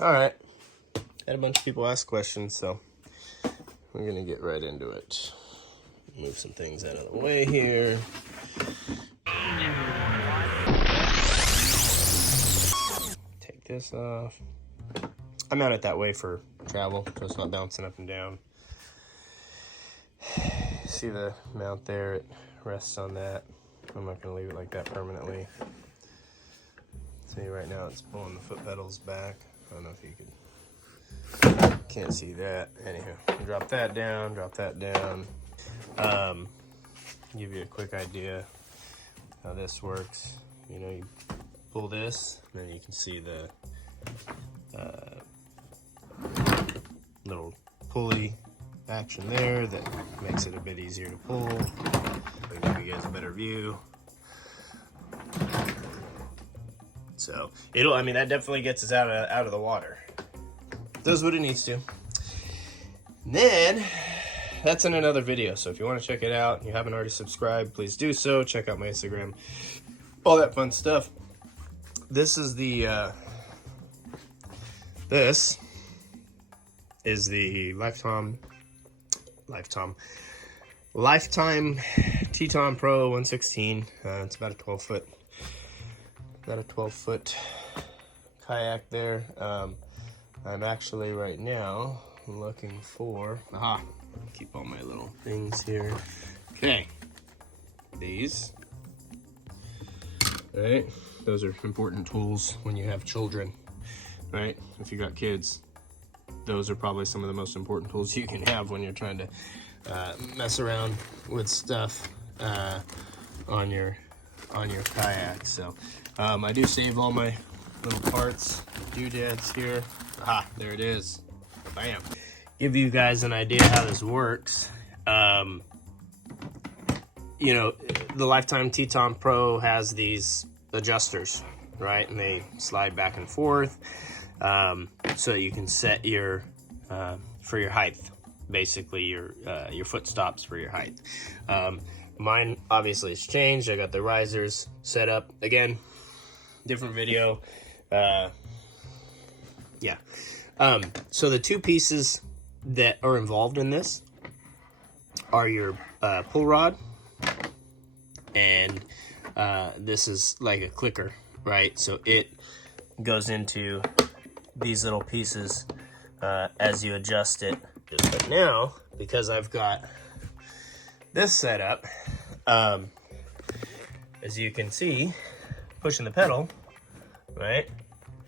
All right. Had a bunch of people ask questions, so we're going to get right into it. Move some things out of the way here. Take this off. I mount it that way for travel, so it's not bouncing up and down. See the mount there? It rests on that. I'm not going to leave it like that permanently. See, right now it's pulling the foot pedals back. I don't know if you can, can't see that. Anywho, drop that down, give you a quick idea how this works. You know, you pull this, and then you can see the little pulley action there that makes it a bit easier to pull. I'll give you guys a better view. So I mean, that definitely gets us out of the water. Does what it needs to. And then that's in another video. So if you want to check it out and you haven't already subscribed, please do so. Check out my Instagram, all that fun stuff. This is the Lifetime Teton Pro 116. It's about a 12-foot kayak there. I'm actually right now looking for, keep all my little things here. Okay, these, right? Those are important tools when you have children, right? If you got kids, those are probably some of the most important tools you can have when you're trying to mess around with stuff on your kayak. So I do save all my little parts, doodads here. There it is. Bam. Give you guys an idea how this works. You know, the Lifetime Teton Pro has these adjusters, right? And they slide back and forth, so you can set your for your height, basically your foot stops for your height. Mine obviously has changed. I got the risers set up again. Different video. So the two pieces that are involved in this are your pull rod, and this is like a clicker, right? So it goes into these little pieces as you adjust it. But now, because I've got this set up, as you can see, pushing the pedal, right,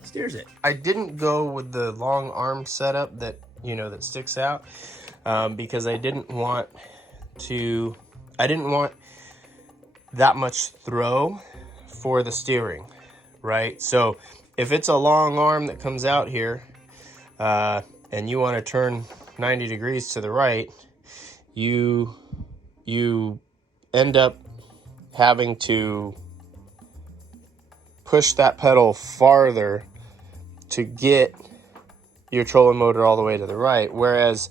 steers it. I didn't go with the long arm setup that, you know, that sticks out, because I didn't want that much throw for the steering, right? So if it's a long arm that comes out here, and you want to turn 90 degrees to the right, you end up having to push that pedal farther to get your trolling motor all the way to the right. Whereas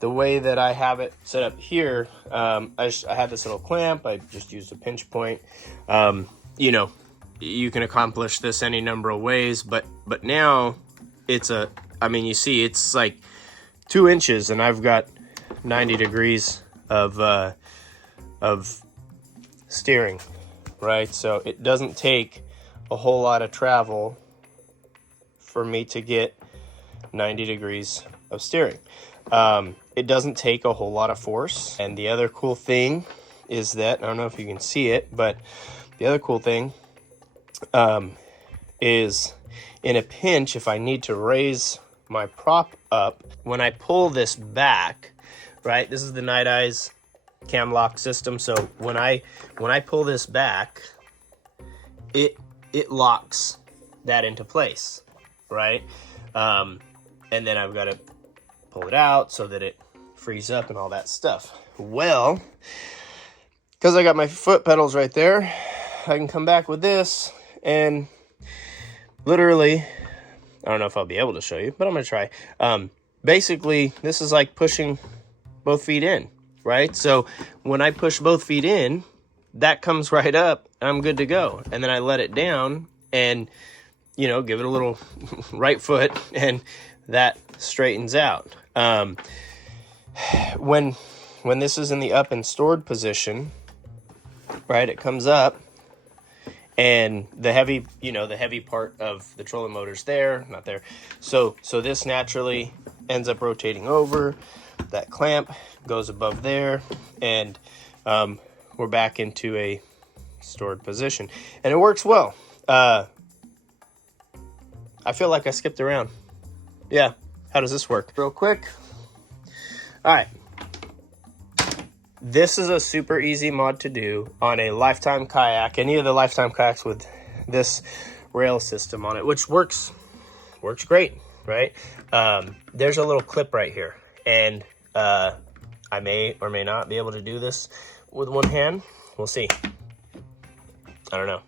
the way that I have it set up here, I had this little clamp. I just used a pinch point. You know, you can accomplish this any number of ways, but now it's I mean, you see, it's like 2 inches, and I've got 90 degrees of steering, right? So it doesn't take a whole lot of travel for me to get 90 degrees of steering. It doesn't take a whole lot of force. And the other cool thing is that, I don't know if you can see it, but the other cool thing is in a pinch, if I need to raise my prop up, when I pull this back, right, this is the Night Eyes cam lock system. So when I pull this back, it locks that into place, right? And then I've got to pull it out so that it frees up and all that stuff. Well, because I got my foot pedals right there, I can come back with this and literally, I don't know if I'll be able to show you, but I'm going to try. Basically, this is like pushing both feet in, right? So when I push both feet in, that comes right up, and I'm good to go. And then I let it down, and you know, give it a little right foot, and that straightens out. When this is in the up and stored position, right, it comes up, and the heavy, you know, the heavy part of the trolling motor's there, not there. So this naturally ends up rotating over. That clamp goes above there, and we're back into a stored position, and it works well. I feel like I skipped around. Yeah, how does this work? Real quick. All right. This is a super easy mod to do on a Lifetime kayak, any of the Lifetime kayaks with this rail system on it, which works great, right? There's a little clip right here, and I may or may not be able to do this with one hand. We'll see. I don't know.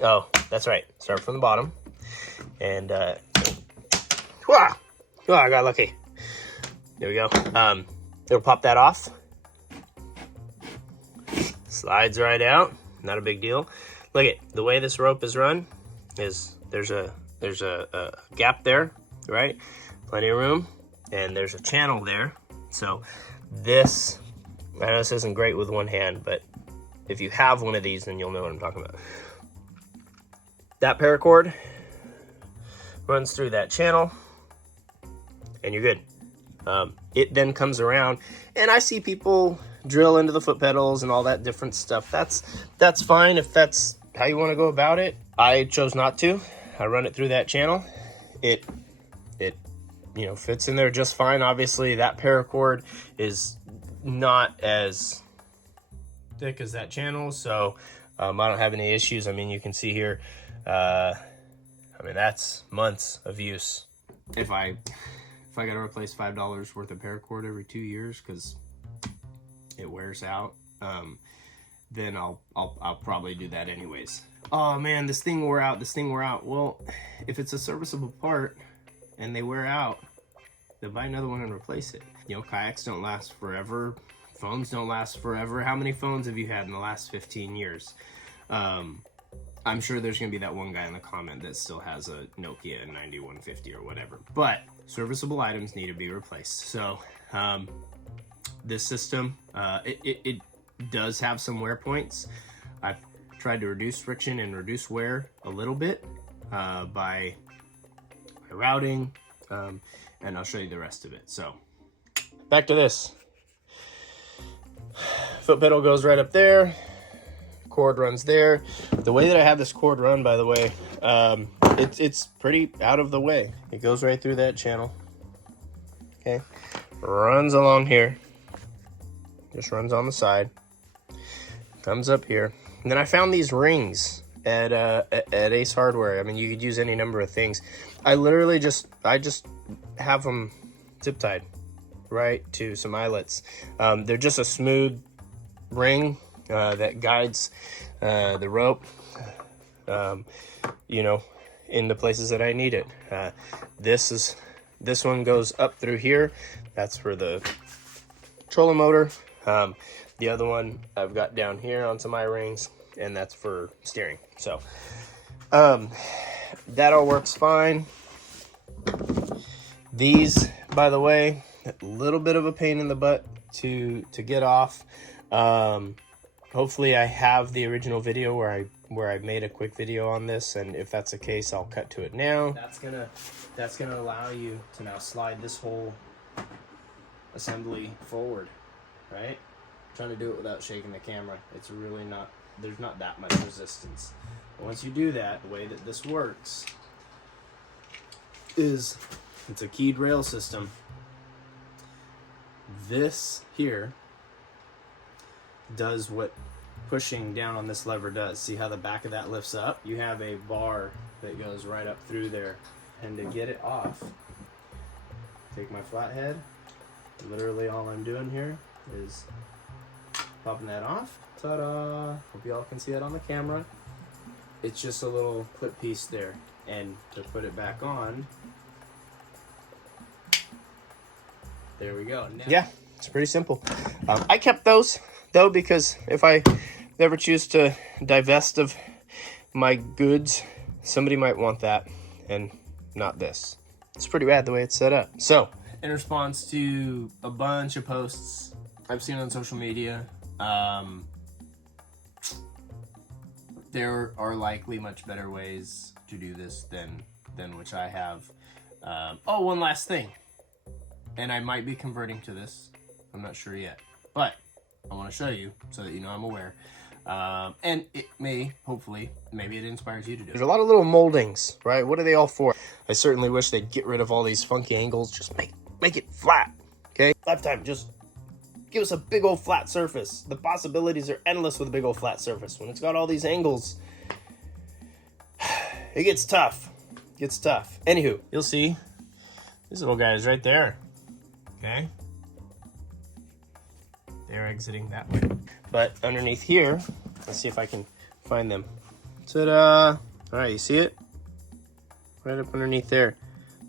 Oh, that's right. Start from the bottom, and I got lucky. There we go. It'll pop that off. Slides right out. Not a big deal. Look at the way this rope is run. There's a gap there, right? Plenty of room, and there's a channel there. So this, I know this isn't great with one hand, but if you have one of these, then you'll know what I'm talking about. That paracord runs through that channel, and you're good. It then comes around, and I see people drill into the foot pedals and all that different stuff. That's fine if that's how you want to go about it. I chose not to. I run it through that channel. It you know, fits in there just fine. Obviously that paracord is not as thick as that channel, so I don't have any issues. I mean, you can see here, I mean, that's months of use. If I got to replace $5 worth of paracord every 2 years because it wears out, then I'll probably do that anyways. Oh man, this thing wore out. Well, if it's a serviceable part and they wear out, then buy another one and replace it. You know, kayaks don't last forever. Phones don't last forever. How many phones have you had in the last 15 years? I'm sure there's gonna be that one guy in the comment that still has a Nokia 9150 or whatever, but serviceable items need to be replaced. So this system, it does have some wear points. I've tried to reduce friction and reduce wear a little bit by routing, and I'll show you the rest of it. So back to this. Foot pedal goes right up there. Cord runs there. The way that I have this cord run, by the way, it's pretty out of the way. It goes right through that channel. Okay, runs along here. Just runs on the side. Comes up here, and then I found these rings at Ace Hardware. I mean, you could use any number of things. I literally just have them zip tied right to some eyelets. They're just a smooth ring that guides the rope, you know, in the places that I need it. This one goes up through here. That's for the trolling motor. The other one I've got down here on some eye rings, and that's for steering. So that all works fine. These, by the way, a little bit of a pain in the butt to get off. Hopefully I have the original video where I made a quick video on this, and if that's the case, I'll cut to it now. That's gonna allow you to now slide this whole assembly forward, right? I'm trying to do it without shaking the camera. It's really not, there's not that much resistance. But once you do that, the way that this works is it's a keyed rail system. This here does what pushing down on this lever does. See how the back of that lifts up? You have a bar that goes right up through there. And to get it off, take my flathead. Literally all I'm doing here is popping that off. Ta-da! Hope y'all can see that on the camera. It's just a little clip piece there. And to put it back on, there we go. Now, yeah, it's pretty simple. I kept those though, because if I ever choose to divest of my goods, somebody might want that. and not this. It's pretty rad the way it's set up. So, in response to a bunch of posts I've seen on social media, there are likely much better ways to do this than which I have. Oh, one last thing. And I might be converting to this. I'm not sure yet. But I want to show you so that you know I'm aware. And it may, hopefully, maybe it inspires you to do it. There's a lot of little moldings, right? What are they all for? I certainly wish they'd get rid of all these funky angles. Just make it flat, okay? Lifetime, just give us a big old flat surface. The possibilities are endless with a big old flat surface. When it's got all these angles, it gets tough. It gets tough. Anywho, you'll see this little guy is right there, okay? They're exiting that way. But underneath here, let's see if I can find them. Ta-da! All right, you see it? Right up underneath there.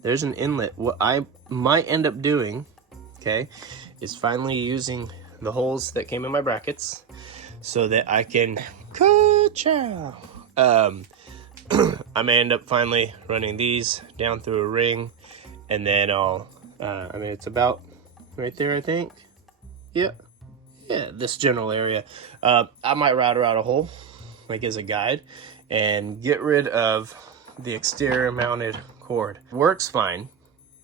There's an inlet. What I might end up doing, okay, is finally using the holes that came in my brackets so that I can ka-chow. I may end up finally running these down through a ring, and then I'll, I mean, it's about right there, I think. Yeah, this general area. I might router out a hole, like as a guide, and get rid of the exterior mounted cord. Works fine.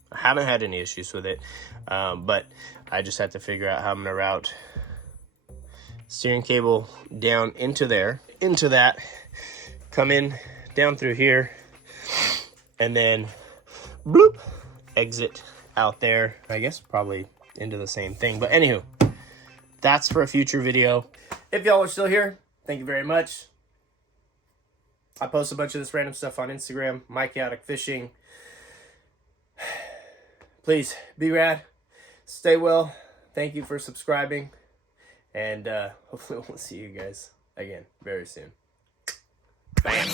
I haven't had any issues with it, but I just have to figure out how I'm gonna route steering cable down into there, into that, come in down through here, and then bloop, exit out there. I guess probably into the same thing, but anywho, that's for a future video. If y'all are still here, thank you very much. I post a bunch of this random stuff on Instagram, My Chaotic Fishing. Please be rad, stay well. Thank you for subscribing, and hopefully we'll see you guys again very soon. Bam.